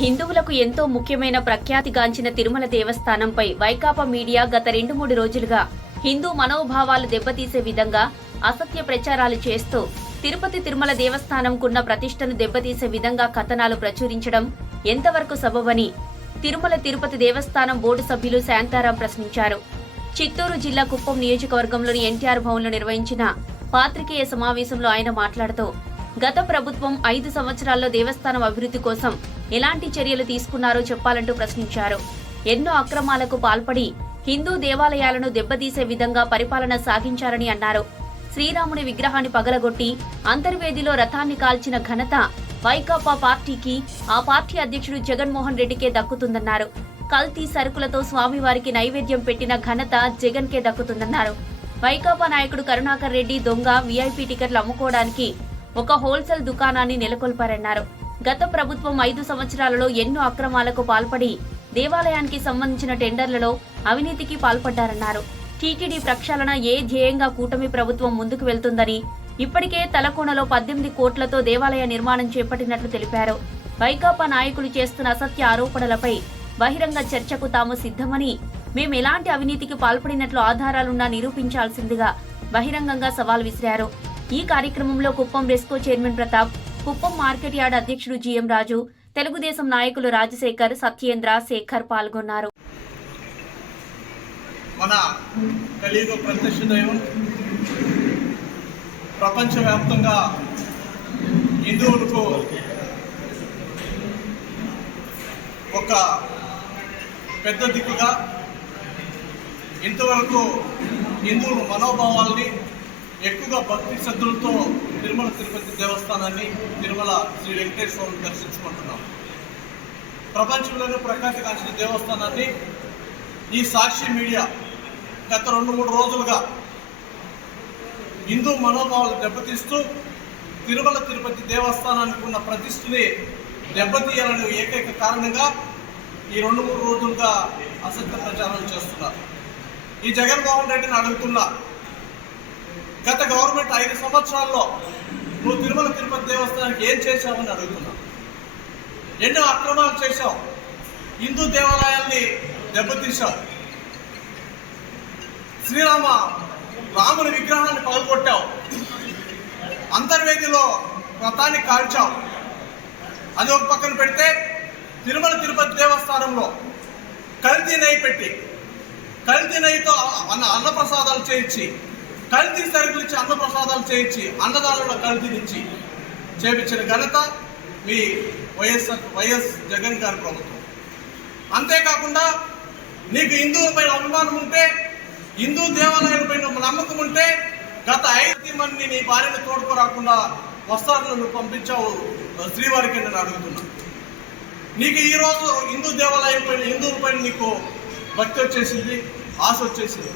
హిందువులకు ఎంతో ముఖ్యమైన ప్రఖ్యాతిగాంచిన తిరుమల దేవస్థానంపై వైకాపా మీడియా గత రెండు మూడు రోజులుగా హిందూ మనోభావాలు దెబ్బతీసే విధంగా అసత్య ప్రచారాలు చేస్తూ తిరుపతి తిరుమల దేవస్థానంకున్న ప్రతిష్టను దెబ్బతీసే విధంగా కథనాలు ప్రచురించడం ఎంతవరకు సబబని తిరుమల తిరుపతి దేవస్థానం బోర్డు సభ్యులు శాంతారాం ప్రశ్నించారు. చిత్తూరు జిల్లా కుప్పం నియోజకవర్గంలోని ఎన్టీఆర్ భవన్లో నిర్వహించిన పాత్రికేయ సమావేశంలో ఆయన మాట్లాడుతూ గత ప్రభుత్వం ఐదు సంవత్సరాల్లో దేవస్థానం అభివృద్ధి కోసం ఎలాంటి చర్యలు తీసుకున్నారో చెప్పాలంటూ ప్రశ్నించారు. ఎన్నో అక్రమాలకు పాల్పడి హిందూ దేవాలయాలను దెబ్బతీసే విధంగా పరిపాలన సాగించారని అన్నారు. శ్రీరాముని విగ్రహాన్ని పగలగొట్టి అంతర్వేదిలో రథాన్ని కాల్చిన ఘనత వైకాపా పార్టీకి ఆ పార్టీ అధ్యక్షుడు జగన్మోహన్ రెడ్డికే దక్కుతుందన్నారు. కల్తీ సరుకులతో స్వామివారికి నైవేద్యం పెట్టిన ఘనత జగన్కే దక్కుతుందన్నారు. వైకాపా నాయకుడు కరుణాకర్ రెడ్డి దొంగ వీఐపీ టికెట్లు అమ్ముకోవడానికి ఒక హోల్సేల్ దుకాణాన్ని నెలకొల్పారన్నారు. గత ప్రభుత్వం ఐదు సంవత్సరాలలో ఎన్నో అక్రమాలకు పాల్పడి దేవాలయానికి సంబంధించిన టెండర్లలో అవినీతికి పాల్పడ్డారన్నారు. టీటీడీ ప్రక్షాళన ఏ ధ్యేయంగా కూటమి ప్రభుత్వం ముందుకు వెళ్తుందని ఇప్పటికే తలకోనలో పద్దెనిమిది కోట్లతో దేవాలయ నిర్మాణం చేపట్టినట్లు తెలిపారు. వైకాపా నాయకులు చేస్తున్న అసత్య ఆరోపణలపై బహిరంగ చర్చకు తాము సిద్ధమని మేము ఎలాంటి అవినీతికి పాల్పడినట్లు ఆధారాలున్నా నిరూపించాల్సిందిగా బహిరంగంగా సవాల్ విసిరారు. ఈ కార్యక్రమంలో Kuppam RESCO chairman Pratap Kuppam market yard అధ్యక్షుడు జిఎం రాజు తెలుగుదేశం నాయకులు రాజశేఖర్ సత్యేంద్ర శేఖర్ పాల్గొన్నారు. మన కలియుగ ప్రత్యక్ష దైవం ప్రపంచవ్యాప్తంగా హిందువులకు ఒక పెద్ద దిక్కుగా ఇంతవరకు హిందువుల మనోభావాల్ని ఎక్కువగా భక్తి శ్రద్ధలతో తిరుమల తిరుపతి దేవస్థానాన్ని తిరుమల శ్రీ వెంకటేశ్వరుని దర్శించుకుంటున్నాం. ప్రపంచంలోనే ప్రఖ్యాతిగాంచిన దేవస్థానాన్ని ఈ సాక్షి మీడియా గత రెండు మూడు రోజులుగా హిందూ మనోభావాలు దెబ్బతీస్తూ తిరుమల తిరుపతి దేవస్థానానికి ఉన్న ప్రతిష్టని దెబ్బతీయాలనే ఏకైక కారణంగా ఈ రెండు మూడు రోజులుగా అసత్య ప్రచారం చేస్తున్నారు. ఈ జగన్మోహన్ రెడ్డిని అడుగుతున్నా గత గవర్నమెంట్ ఐదు సంవత్సరాల్లో నువ్వు తిరుమల తిరుపతి దేవస్థానానికి ఏం చేశావని అడుగుతున్నా. ఎన్నో అక్రమాలు చేశావు. హిందూ దేవాలయాల్ని దెబ్బతీశావు. శ్రీరామ రాముని విగ్రహాన్ని పగలగొట్టావు అంతర్వేదిలో రథాన్ని కాల్చావు. అది ఒక పక్కన పెడితే తిరుమల తిరుపతి దేవస్థానంలో కల్తీ నెయ్యి పెట్టి కల్తీ నెయ్యితో అన్న అన్నప్రసాదాలు చేయించి కల్తీ సరుకులు ఇచ్చి అన్నప్రసాదాలు చేయించి అన్నదానంలో కల్తీనిచ్చి చేపించిన ఘనత మీ వైఎస్ఆర్ వైఎస్ జగన్ గారి ప్రభుత్వం. అంతేకాకుండా నీకు హిందువులపై అభిమానం ఉంటే హిందూ దేవాలయాలపై నమ్మకం ఉంటే గత ఐదు మంది నీ భార్యను తోడుకోరాకుండా వస్త్రాలను నువ్వు పంపించావు శ్రీవారికి నేను అడుగుతున్నా. నీకు ఈరోజు హిందూ దేవాలయం పైన హిందువుల పైన నీకు భక్తి వచ్చేసింది ఆశ వచ్చేసింది.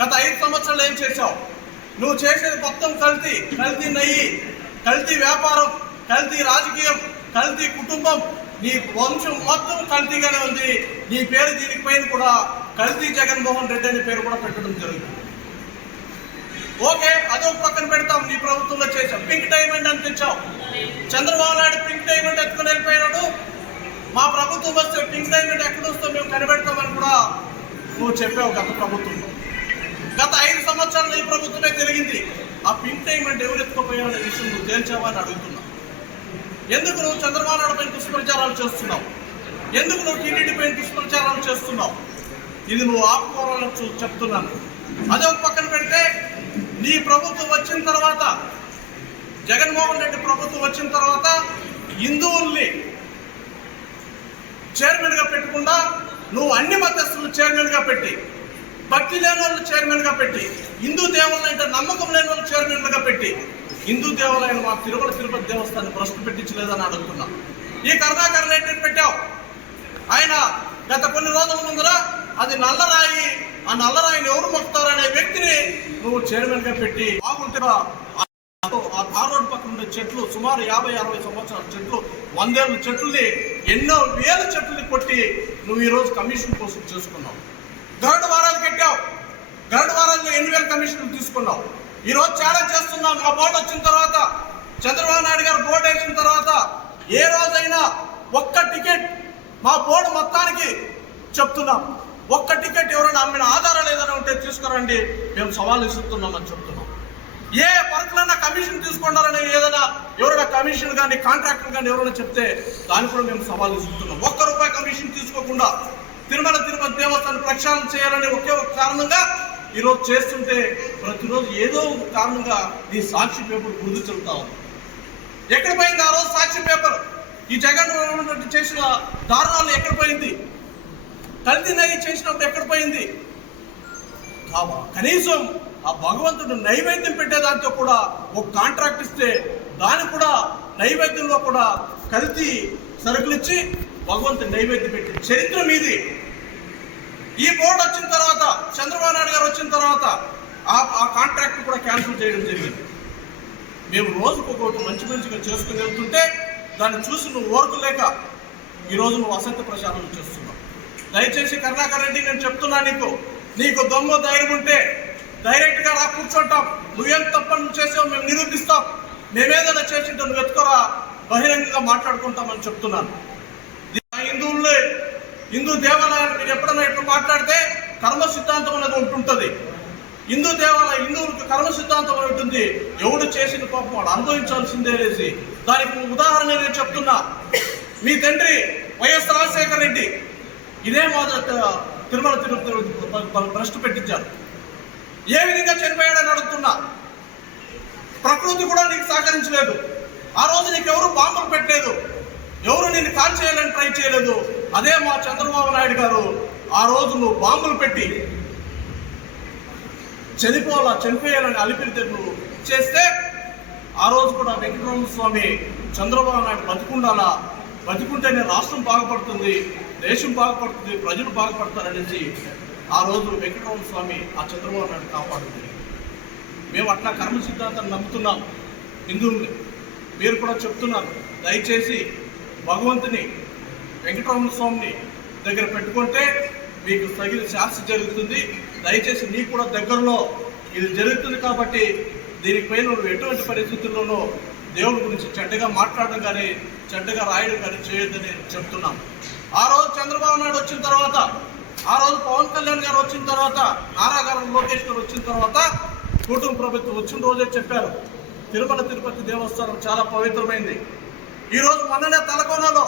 గత ఐదు సంవత్సరాలు ఏం చేశావు? నువ్వు చేసేది మొత్తం కల్తీ కల్తీ నయ్యి కల్తీ వ్యాపారం కల్తీ రాజకీయం కల్తీ కుటుంబం. నీ వంశం మొత్తం కల్తీగానే ఉంది. నీ పేరు దీనికి పైన కూడా కల్తీ జగన్మోహన్ రెడ్డి అనే పేరు కూడా పెట్టడం జరుగుతుంది. ఓకే అదో పక్కన పెడతాం. నీ ప్రభుత్వంలో చేసాం పింక్ డైమండ్ అని తెచ్చావు. చంద్రబాబు నాయుడు పింక్ డైమండ్ ఎత్తుకుని వెళ్ళిపోయినాడు. మా ప్రభుత్వం వస్తే పింక్ డైమండ్ ఎక్కడ వస్తే మేము కనిపెడతామని కూడా నువ్వు చెప్పావు గత ప్రభుత్వం. గత ఐదు సంవత్సరాలు ఈ ప్రభుత్వమే జరిగింది ఆ పింక్ అంటే ఎవరు ఎత్తుకుపోయారనే విషయం నువ్వు తేల్చావా అని అడుగుతున్నా. ఎందుకు నువ్వు చంద్రబాబు నాయుడుపై దుష్ప్రచారాలు చేస్తున్నావు? ఎందుకు నువ్వు టీడీపీపై దుష్ప్రచారాలు చేస్తున్నావు? ఇది నువ్వు ఆపుకోవాలని చెప్తున్నాను. అదే ఒక పక్కన పెడితే నీ ప్రభుత్వం వచ్చిన తర్వాత జగన్మోహన్ రెడ్డి ప్రభుత్వం వచ్చిన తర్వాత హిందువుల్ని చైర్మన్గా పెట్టకుండా నువ్వు అన్ని మతస్థులు చైర్మన్గా పెట్టి భక్తి లేని వాళ్ళు చైర్మన్గా పెట్టి హిందూ దేవాలయం అంటే నమ్మకం లేని వాళ్ళు చైర్మన్గా పెట్టి హిందూ దేవాలయం మా తిరుమల తిరుపతి దేవస్థానం భ్రష్టు పెట్టించలేదని అడుగుతున్నాం. ఈ కరుణాకర్ రెడ్డిని పెట్టావు? ఆయన గత కొన్ని రోజుల ముందర అది నల్లరాయి ఆ నల్లరాయిని ఎవరు మొక్కుతారనే వ్యక్తిని నువ్వు చైర్మన్గా పెట్టి బాగుంటే ఆ తార్ రోడ్ పక్కన ఉండే చెట్లు సుమారు యాభై అరవై సంవత్సరాల చెట్లు వందేళ్ళ చెట్లని ఎన్నో వేల చెట్లని కొట్టి నువ్వు ఈరోజు కమిషన్ కోసం చేసుకున్నావు. గరుడు వారా పెట్టావు. గరుడు వారాల్లో ఎన్ని వేల కమిషన్లు తీసుకున్నావు? ఈరోజు ఛాలెంజ్ చేస్తున్నాం మా బోర్డు వచ్చిన తర్వాత చంద్రబాబు నాయుడు గారు బోర్డు వేసిన తర్వాత ఏ రోజైనా ఒక్క టికెట్ మా బోర్డు మొత్తానికి చెప్తున్నాం. ఒక్క టికెట్ ఎవరైనా అమ్మిన ఆధారాలు ఏదైనా ఉంటే తీసుకురండి. మేము సవాల్ ఇస్తున్నామని చెప్తున్నాం. ఏ పరకులన్నా కమిషన్ తీసుకుంటారని ఏదైనా ఎవరైనా కమిషన్ కానీ కాంట్రాక్టర్ కానీ ఎవరైనా చెప్తే దాన్ని కూడా మేము సవాల్ ఇస్తున్నాం ఒక్క రూపాయి కమిషన్ తీసుకోకుండా తిరుమల తిరుపతి దేవస్థానం ప్రక్షాళన చేయాలనే ఒకే ఒక కారణంగా ఈరోజు చేస్తుంటే ప్రతిరోజు ఏదో ఒక కారణంగా ఈ సాక్షి పేపర్ గుర్తు చెబుతా ఉంది. ఎక్కడ పోయింది ఆ రోజు సాక్షి పేపర్? ఈ జగన్ చేసిన దారుణాలు ఎక్కడ పోయింది? కల్తీ నయ్యి చేసినప్పుడు ఎక్కడ పోయింది? కనీసం ఆ భగవంతుడు నైవేద్యం పెట్టేదాంతో కూడా ఒక కాంట్రాక్ట్ ఇస్తే దాన్ని కూడా నైవేద్యంలో కూడా కల్తీ సరుకులు ఇచ్చి భగవంతుని నైవేద్యం పెట్టి చరిత్ర మీది. ఈ బోర్డు వచ్చిన తర్వాత చంద్రబాబు నాయుడు గారు వచ్చిన తర్వాత ఆ ఆ కాంట్రాక్ట్ కూడా క్యాన్సిల్ చేయడం జరిగింది. మేము రోజుకు ఒకటి మంచి మంచిగా చేసుకుని వెళ్తుంటే దాన్ని చూసి నువ్వు ఓర్కులేక ఈరోజు నువ్వు అసత్య ప్రచారం చేస్తున్నావు. దయచేసి కర్ణాకర్ రెడ్డి నేను చెప్తున్నా నీకు నీకు దొమ్మ ధైర్యం ఉంటే డైరెక్ట్గా రా కూర్చోంటాం. నువ్వేం తప్పని చేసావు మేము నిరూపిస్తాం. మేమేదైనా చేసింటే నువ్వు ఎత్తుకోరా బహిరంగంగా మాట్లాడుకుంటామని చెప్తున్నాను. హిందువులే హిందూ దేవాలయాలు మీరు ఎప్పుడన్నా ఇట్లా మాట్లాడితే కర్మ సిద్ధాంతం అనేది ఉంటుంటుంది. హిందూ దేవాలయం హిందువులకు కర్మ సిద్ధాంతం అని ఉంటుంది. ఎవడు చేసిన పాపం వాడు అనుభవించాల్సిందే అనేసి. దానికి ఉదాహరణ నేను చెప్తున్నా. మీ తండ్రి వైఎస్ రాజశేఖర రెడ్డి ఇదే మొదట తిరుమల తిరుపతి భ్రష్టు పెట్టించారు. ఏ విధంగా చనిపోయాడని అడుగుతున్నా. ప్రకృతి కూడా నీకు సహకరించలేదు. ఆ రోజు నీకు ఎవరు బాంబులు పెట్టలేదు. ఎవరు నిన్ను కాల్ చేయాలని ట్రై చేయలేదు? అదే మా చంద్రబాబు నాయుడు గారు ఆ రోజు నువ్వు బాంబులు పెట్టి చనిపోవాలా చనిపోయాలని అలిపిరి నువ్వు చేస్తే ఆ రోజు కూడా వెంకటరమణ స్వామి చంద్రబాబు నాయుడు బతికుండాలా? బతికుంటేనే రాష్ట్రం బాగుపడుతుంది దేశం బాగుపడుతుంది ప్రజలు బాగుపడతారనేసి ఆ రోజు వెంకటరమణ స్వామి ఆ చంద్రబాబు నాయుడు కాపాడుతుంది మేము అట్లా కర్మ సిద్ధాంతాన్ని నమ్ముతున్నాం. హిందువుల్ని. మీరు కూడా చెప్తున్నారు. దయచేసి భగవంతుని వెంకటరమణ స్వామిని దగ్గర పెట్టుకుంటే మీకు తగిన శాస్త్ర జరుగుతుంది. దయచేసి నీకు కూడా దగ్గరలో ఇది జరుగుతుంది కాబట్టి దీనిపైన నువ్వు ఎటువంటి పరిస్థితుల్లోనూ దేవుడి గురించి చెడ్డగా మాట్లాడడం కానీ చెడ్డగా రాయడం కానీ చేయొద్దని చెప్తున్నాం. ఆ రోజు చంద్రబాబు నాయుడు వచ్చిన తర్వాత ఆ రోజు పవన్ కళ్యాణ్ గారు వచ్చిన తర్వాత నారాగారం లోకేష్ గారు వచ్చిన తర్వాత కూటమి ప్రభుత్వం వచ్చిన రోజే చెప్పారు. తిరుమల తిరుపతి దేవస్థానం చాలా పవిత్రమైంది. ఈ రోజు మొన్ననే తలకోనలో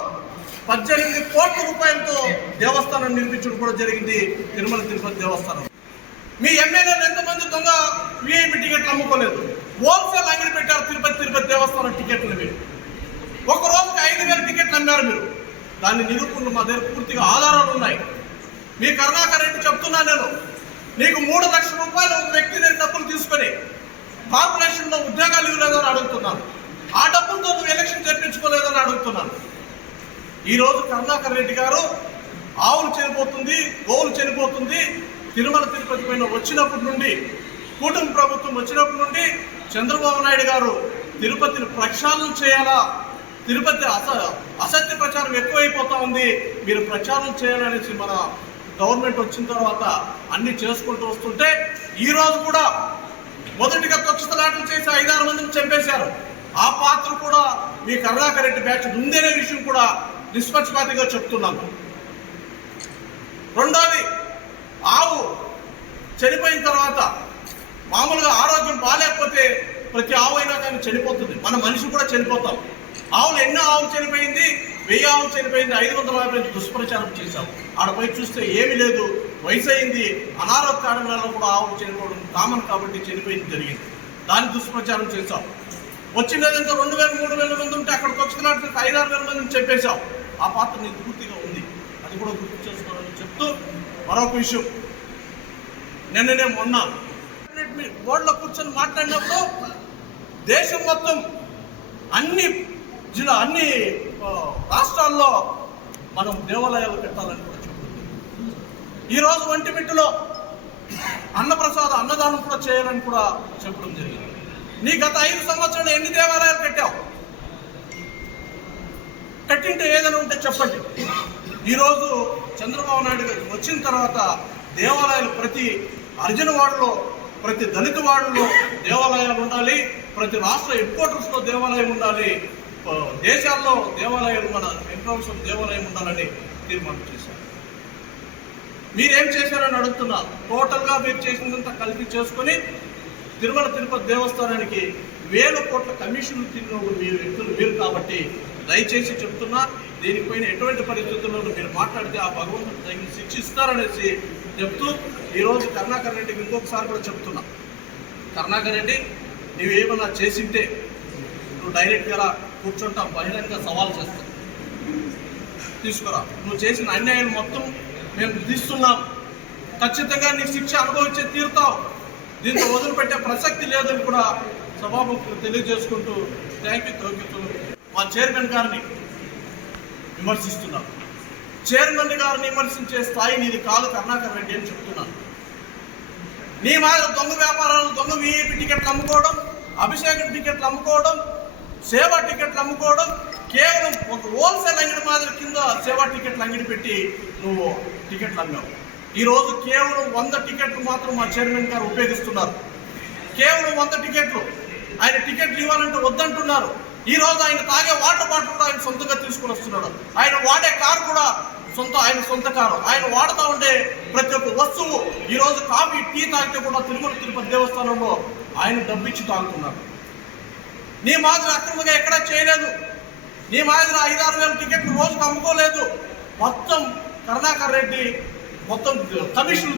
పద్దెనిమిది కోట్ల రూపాయలతో దేవస్థానం నిర్మించడం కూడా జరిగింది తిరుమల తిరుపతి దేవస్థానం. మీ ఎమ్మెల్యేలు ఎంతమంది దొంగ విఐపి టికెట్లు అమ్ముకోలేదు? హోల్సేల్ అంగడి పెట్టారు తిరుపతి తిరుపతి దేవస్థానం టికెట్లు మీరు ఒక రోజుకి ఐదు వేల టికెట్లు అమ్మారు మీరు. దాన్ని నిరూపణలు మా దగ్గర పూర్తిగా ఆధారాలు ఉన్నాయి. మీ కరుణాకర్ రెడ్డి చెప్తున్నా నేను నీకు మూడు లక్షల రూపాయలు ఒక వ్యక్తి నేను డబ్బులు తీసుకొని కార్పొరేషన్లో ఉద్యోగాలు ఇవ్వలేదని అడుగుతున్నాను. ఆ డబ్బులతో నువ్వు ఎలక్షన్ జరిపించుకోలేదని అడుగుతున్నాను. ఈరోజు కరుణాకర్ రెడ్డి గారు ఆవులు చనిపోతుంది గోవులు చనిపోతుంది తిరుమల తిరుపతి పైన వచ్చినప్పటి నుండి కూటమి ప్రభుత్వం వచ్చినప్పటి నుండి చంద్రబాబు నాయుడు గారు తిరుపతిని ప్రక్షాళన చేయాలా? తిరుపతి అస అసత్య ప్రచారం ఎక్కువైపోతా ఉంది. మీరు ప్రచారం చేయాలనేసి మన గవర్నమెంట్ వచ్చిన తర్వాత అన్ని చేసుకుంటూ వస్తుంటే ఈ రోజు కూడా మొదటిగా తొక్కిసలాటలు చేసి ఐదారు మందిని చంపేశారు. ఈ కరుణాకర్ రెడ్డి బ్యాచ్ ఉందనే విషయం కూడా నిష్పక్షపాతిగా చెప్తున్నాను. రెండోది ఆవు చనిపోయిన తర్వాత మామూలుగా ఆరోగ్యం బాగాలేకపోతే ప్రతి ఆవు అయినా కానీ చనిపోతుంది. మన మనిషి కూడా చనిపోతాం. ఆవులు ఎన్నో ఆవు చనిపోయింది? వెయ్యి ఆవు చనిపోయింది ఐదు వందల యాభై దుష్ప్రచారం చేశాం. ఆడపై చూస్తే ఏమీ లేదు. వయసు అయింది. అనారోగ్య కారణాలలో కూడా ఆవు చనిపోవడం కామన్ కాబట్టి చనిపోయింది జరిగింది. దాన్ని దుష్ప్రచారం చేశాం. వచ్చిన వచ్చినదంతా రెండు వేల మూడు వేల మంది ఉంటే అక్కడికి వచ్చినట్టు ఐదు ఐదారు వేల మందిని చెప్పేశాం ఆ పాత్ర నీకు పూర్తిగా ఉంది. అది కూడా గుర్తు చేసుకోవాలని చెప్తూ మరొక విషయం. నిన్ననే మొన్న బోర్డులో కూర్చొని మాట్లాడినప్పుడు దేశం మొత్తం అన్ని జిల్లా అన్ని రాష్ట్రాల్లో మనం దేవాలయాలు పెట్టాలని కూడా చెప్తుంది. ఈరోజు ఒంటిమిట్టులో అన్నప్రసాద అన్నదానం కూడా చేయాలని కూడా చెప్పడం జరిగింది. నీ గత ఐదు సంవత్సరాలు ఎన్ని దేవాలయాలు కట్టావు? కట్టింటే ఏదైనా ఉంటే చెప్పండి. ఈరోజు చంద్రబాబు నాయుడు గారు వచ్చిన తర్వాత దేవాలయాలు ప్రతి అర్జున వాడలో ప్రతి దళిత వాడలో దేవాలయాలు ఉండాలి ప్రతి రాష్ట్ర హెడ్ క్వార్టర్స్లో దేవాలయం ఉండాలి దేశాల్లో దేవాలయాలు మన వెంకటేశ్వర దేవాలయం ఉండాలని తీర్మానం చేశారు. మీరేం చేశారని అడుగుతున్నారు టోటల్గా మీరు చేసినంత కలిపి చేసుకొని తిరుమల తిరుపతి దేవస్థానానికి వేల కోట్ల కమిషన్లు తిన్న మీరు వ్యక్తులు మీరు కాబట్టి దయచేసి చెప్తున్నా దీనిపైన ఎటువంటి పరిస్థితుల్లోనూ మీరు మాట్లాడితే ఆ భగవంతుడు తగిన శిక్షిస్తారనేసి చెప్తూ ఈరోజు కరుణాకర్ రెడ్డికి ఇంకొకసారి కూడా చెప్తున్నా. కరుణాకర్ రెడ్డి నువ్వు ఏమన్నా చేసింటే నువ్వు డైరెక్ట్గా కూర్చుంటాం బహిరంగ సవాల్ చేస్తావు తీసుకురా. నువ్వు చేసిన అన్యాయం మొత్తం మేము తీస్తున్నాం. ఖచ్చితంగా నీ శిక్ష అనుభవించే తీరుతావు. దీంతో వదిలిపెట్టే ప్రసక్తి లేదని కూడా సభాముఖులు తెలియజేసుకుంటూ థ్యాంక్ యూ థ్యాంక్ యూ మా చైర్మన్ గారిని విమర్శిస్తున్నాను. చైర్మన్ గారిని విమర్శించే స్థాయి నీది కాదు కర్ణాకర్ రెడ్డి అని చెప్తున్నాను. నీ మాదిరి దొంగ వ్యాపారాలు దొంగ వీఐపీ టికెట్లు అమ్ముకోవడం అభిషేకం టికెట్లు అమ్ముకోవడం సేవా టికెట్లు అమ్ముకోవడం కేవలం ఒక హోల్సేల్ అంగడి మాదిరి కింద సేవా టికెట్లు అంగడి పెట్టి నువ్వు టికెట్లు అమ్మావు. ఈరోజు కేవలం వంద టికెట్లు మాత్రం మా చైర్మన్ గారు ఉపయోగిస్తున్నారు. కేవలం వంద టికెట్లు. ఆయన టికెట్లు ఇవ్వాలంటే వద్దంటున్నారు. ఈ రోజు ఆయన తాగే వాటర్ బాటిల్ కూడా ఆయన సొంతంగా తీసుకుని వస్తున్నాడు. ఆయన వాడే కారు కూడా సొంత ఆయన సొంత కారు. ఆయన వాడుతూ ఉండే ప్రతి ఒక్క వస్తువు ఈరోజు కాఫీ టీ తాగితే కూడా తిరుమల తిరుపతి దేవస్థానంలో ఆయన డబ్బిచ్చి తాగుతున్నారు. నీ మాదిరి అక్రమంగా ఎక్కడా చేయలేదు. నీ మాదిరి ఐదారు వేల టికెట్లు రోజుకు అమ్ముకోలేదు. మొత్తం కరుణాకర్ రెడ్డి మొత్తం కమిషన్లు